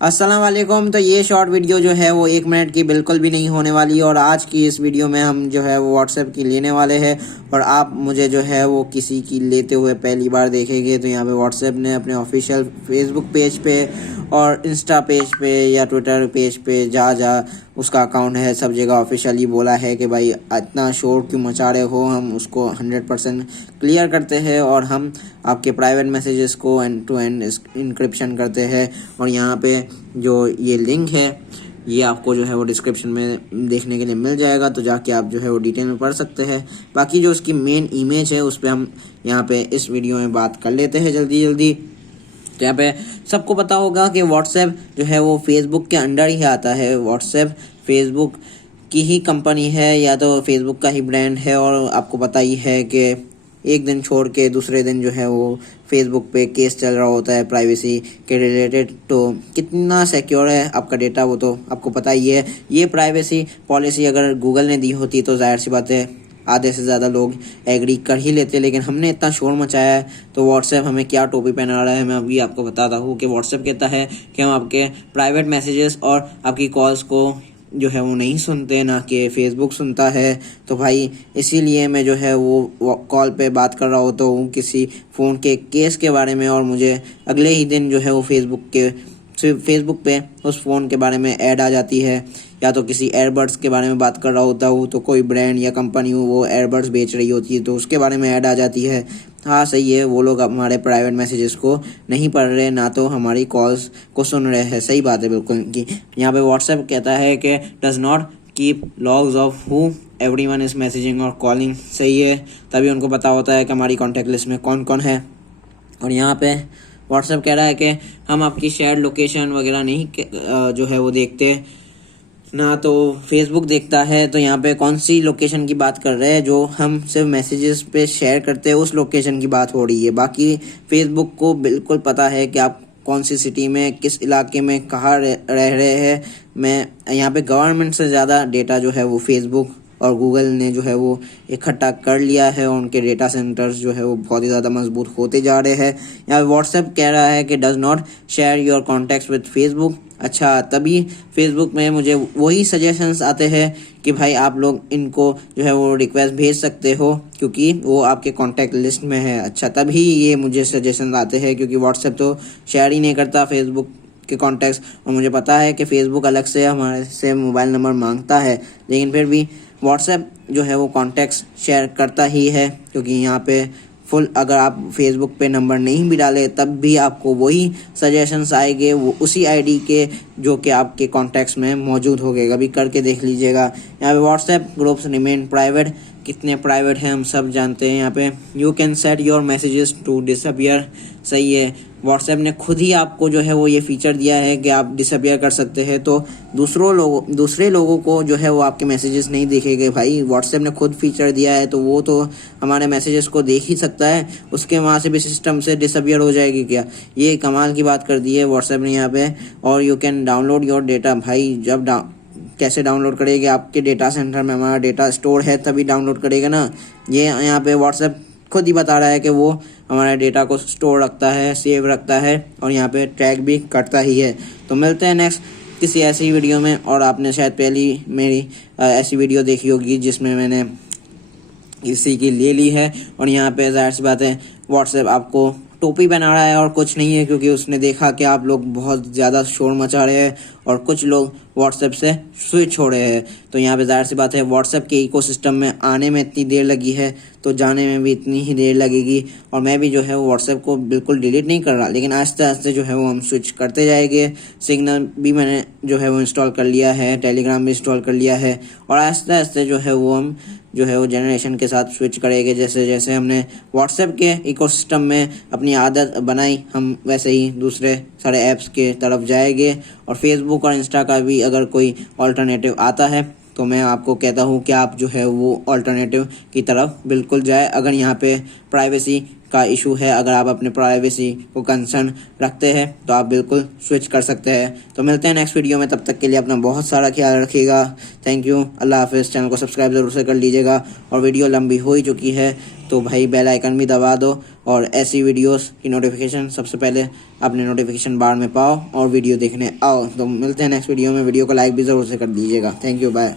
अस्सलाम वालेकुम। तो ये शॉर्ट वीडियो जो है वो 1 मिनट की बिल्कुल भी नहीं होने वाली, और आज की इस वीडियो में हम जो है वो व्हाट्सएप की लेने वाले हैं। और आप मुझे जो है वो किसी की लेते हुए पहली बार देखेंगे। तो यहाँ पे व्हाट्सएप ने अपने ऑफिशियल फेसबुक पेज पे और इंस्टा पेज पे या ट्विटर पेज पे जा उसका अकाउंट है, सब जगह ऑफिशियली बोला है कि भाई इतना शोर क्यों मचा रहे हो। हम उसको 100% क्लियर करते हैं और हम आपके प्राइवेट मैसेजेस को एंड टू एंड इंक्रिप्शन करते हैं। और यहाँ पे जो ये लिंक है ये आपको जो है वो डिस्क्रिप्शन में देखने के लिए मिल जाएगा, तो जाके आप जो है वो डिटेल में पढ़ सकते हैं। बाकी जो उसकी मेन इमेज है उस पर हम यहाँ पे इस वीडियो में बात कर लेते हैं जल्दी। तो यहाँ पे सबको पता होगा कि व्हाट्सएप जो है वो फेसबुक के अंडर ही आता है। व्हाट्सएप फेसबुक की ही कंपनी है, या तो फेसबुक का ही ब्रांड है। और आपको पता ही है कि एक दिन छोड़ के दूसरे दिन जो है वो फेसबुक पे केस चल रहा होता है प्राइवेसी के रिलेटेड। तो कितना सिक्योर है आपका डेटा वो तो आपको पता ही है। ये प्राइवेसी पॉलिसी अगर गूगल ने दी होती तो जाहिर सी बात है आधे से ज़्यादा लोग एग्री कर ही लेते, लेकिन हमने इतना शोर मचाया है तो व्हाट्सएप हमें क्या टोपी पहना रहा है। मैं अभी आपको बताता हूँ कि व्हाट्सएप कहता है कि हम आपके प्राइवेट मैसेजेस और आपकी कॉल्स को जो है वो नहीं सुनते, ना कि फेसबुक सुनता है। तो भाई इसीलिए मैं जो है वो कॉल पे बात कर रहा होता हूँ किसी फ़ोन के केस के बारे में, और मुझे अगले ही दिन जो है वो फेसबुक पे उस फ़ोन के बारे में ऐड आ जाती है। या तो किसी एयरबड्स के बारे में बात कर रहा होता हूँ तो कोई ब्रांड या कंपनी हो वो एयरबड्स बेच रही होती है तो उसके बारे में ऐड आ जाती है। हाँ सही है, वो लोग हमारे प्राइवेट मैसेजेस को नहीं पढ़ रहे, ना तो हमारी कॉल्स को सुन रहे हैं। सही बात है बिल्कुल कि यहाँ पे व्हाट्सएप कहता है कि does not keep logs of who everyone is messaging और कॉलिंग। सही है, तभी उनको पता होता है कि हमारी कॉन्टैक्ट लिस्ट में कौन कौन है। और यहाँ पे व्हाट्सएप कह रहा है कि हम आपकी शेयर्ड लोकेशन वगैरह नहीं जो है वो देखते, ना तो फेसबुक देखता है। तो यहाँ पे कौन सी लोकेशन की बात कर रहे हैं, जो हम सिर्फ मैसेजेस पे शेयर करते हैं उस लोकेशन की बात हो रही है। बाकी फेसबुक को बिल्कुल पता है कि आप कौन सी सिटी में, किस इलाके में, कहाँ रह रहे हैं। मैं यहाँ पे गवर्नमेंट से ज़्यादा डेटा जो है वो फेसबुक और गूगल ने जो है वो इकट्ठा कर लिया है, और उनके डेटा सेंटर्स जो है वो बहुत ही ज़्यादा मजबूत होते जा रहे हैं। यहाँ व्हाट्सएप कह रहा है कि does not share your contacts with Facebook. अच्छा, तभी फेसबुक में मुझे वही सजेशंस आते हैं कि भाई आप लोग इनको जो है वो रिक्वेस्ट भेज सकते हो क्योंकि वो आपके कॉन्टैक्ट लिस्ट में है। अच्छा, तभी ये मुझे सजेशंस आते हैं, क्योंकि व्हाट्सएप तो शेयर ही नहीं करता फेसबुक के कॉन्टैक्ट्स। और मुझे पता है कि फेसबुक अलग से हमारे से मोबाइल नंबर मांगता है, लेकिन फिर भी व्हाट्सएप जो है वो कॉन्टैक्ट्स शेयर करता ही है, क्योंकि यहाँ पे फुल अगर आप फेसबुक पे नंबर नहीं भी डाले तब भी आपको वही सजेशंस आएंगे वो उसी आईडी के जो कि आपके कॉन्टैक्ट्स में मौजूद हो गए। कभी करके देख लीजिएगा। यहाँ पे व्हाट्सएप ग्रुप्स रिमेन प्राइवेट, कितने प्राइवेट हैं हम सब जानते हैं। यहाँ पे you can set your messages to disappear. सही है, व्हाट्सएप ने खुद ही आपको जो है वो ये फीचर दिया है कि आप डिसअपियर कर सकते हैं, तो दूसरे लोगों को जो है वो आपके मैसेजेस नहीं देखेंगे। भाई व्हाट्सएप ने खुद फीचर दिया है तो वो तो हमारे मैसेजेस को देख ही सकता है, उसके वहाँ से भी सिस्टम से डिसअपियर हो जाएगी क्या? ये कमाल की बात कर दी है व्हाट्सएप ने यहाँ पे। और you can download your data. भाई जब कैसे डाउनलोड करेंगे? आपके डेटा सेंटर में हमारा डेटा स्टोर है तभी डाउनलोड करेगा ना। ये यहाँ पे व्हाट्सएप खुद ही बता रहा है कि वो हमारे डेटा को स्टोर रखता है, सेव रखता है, और यहाँ पे ट्रैक भी करता ही है। तो मिलते हैं नेक्स्ट किसी ऐसी वीडियो में। और आपने शायद पहली मेरी ऐसी वीडियो देखी होगी जिसमें मैंने किसी की ले ली है। और यहाँ पे जाहिर सी बात है व्हाट्सएप आपको टोपी पहना रहा है और कुछ नहीं है, क्योंकि उसने देखा कि आप लोग बहुत ज़्यादा शोर मचा रहे हैं और कुछ लोग व्हाट्सएप से स्विच हो रहे हैं। तो यहाँ पे जाहिर सी बात है व्हाट्सएप के इकोसिस्टम में आने में इतनी देर लगी है तो जाने में भी इतनी ही देर लगेगी। और मैं भी जो है व्हाट्सएप को बिल्कुल डिलीट नहीं कर रहा, लेकिन आस्ते आस्ते जो है वो हम स्विच करते जाएंगे। सिग्नल भी मैंने जो है वो इंस्टॉल कर लिया है, टेलीग्राम भी इंस्टॉल कर लिया है, और आस्ते आस्ते जो है वो हम जो है वो जनरेशन के साथ स्विच करेंगे। जैसे जैसे हमने व्हाट्सएप के इकोसिस्टम में अपनी आदत बनाई, हम वैसे ही दूसरे सारे ऐप्स के तरफ जाएंगे। और फेसबुक और इंस्टा का भी अगर कोई ऑल्टरनेटिव आता है तो मैं आपको कहता हूँ कि आप जो है वो ऑल्टरनेटिव की तरफ बिल्कुल जाए। अगर यहाँ पे प्राइवेसी का इशू है, अगर आप अपने प्राइवेसी को कंसर्न रखते हैं तो आप बिल्कुल स्विच कर सकते हैं। तो मिलते हैं नेक्स्ट वीडियो में, तब तक के लिए अपना बहुत सारा ख्याल रखिएगा। थैंक यू, अल्लाह हाफिज़। चैनल को सब्सक्राइब ज़रूर से कर लीजिएगा, और वीडियो लंबी हो ही चुकी है तो भाई बेल आइकन भी दबा दो और ऐसी वीडियोस की नोटिफिकेशन सबसे पहले अपने नोटिफिकेशन बार में पाओ और वीडियो देखने आओ। तो मिलते हैं नेक्स्ट वीडियो में। वीडियो को लाइक भी ज़रूर से कर दीजिएगा। Thank you, bye.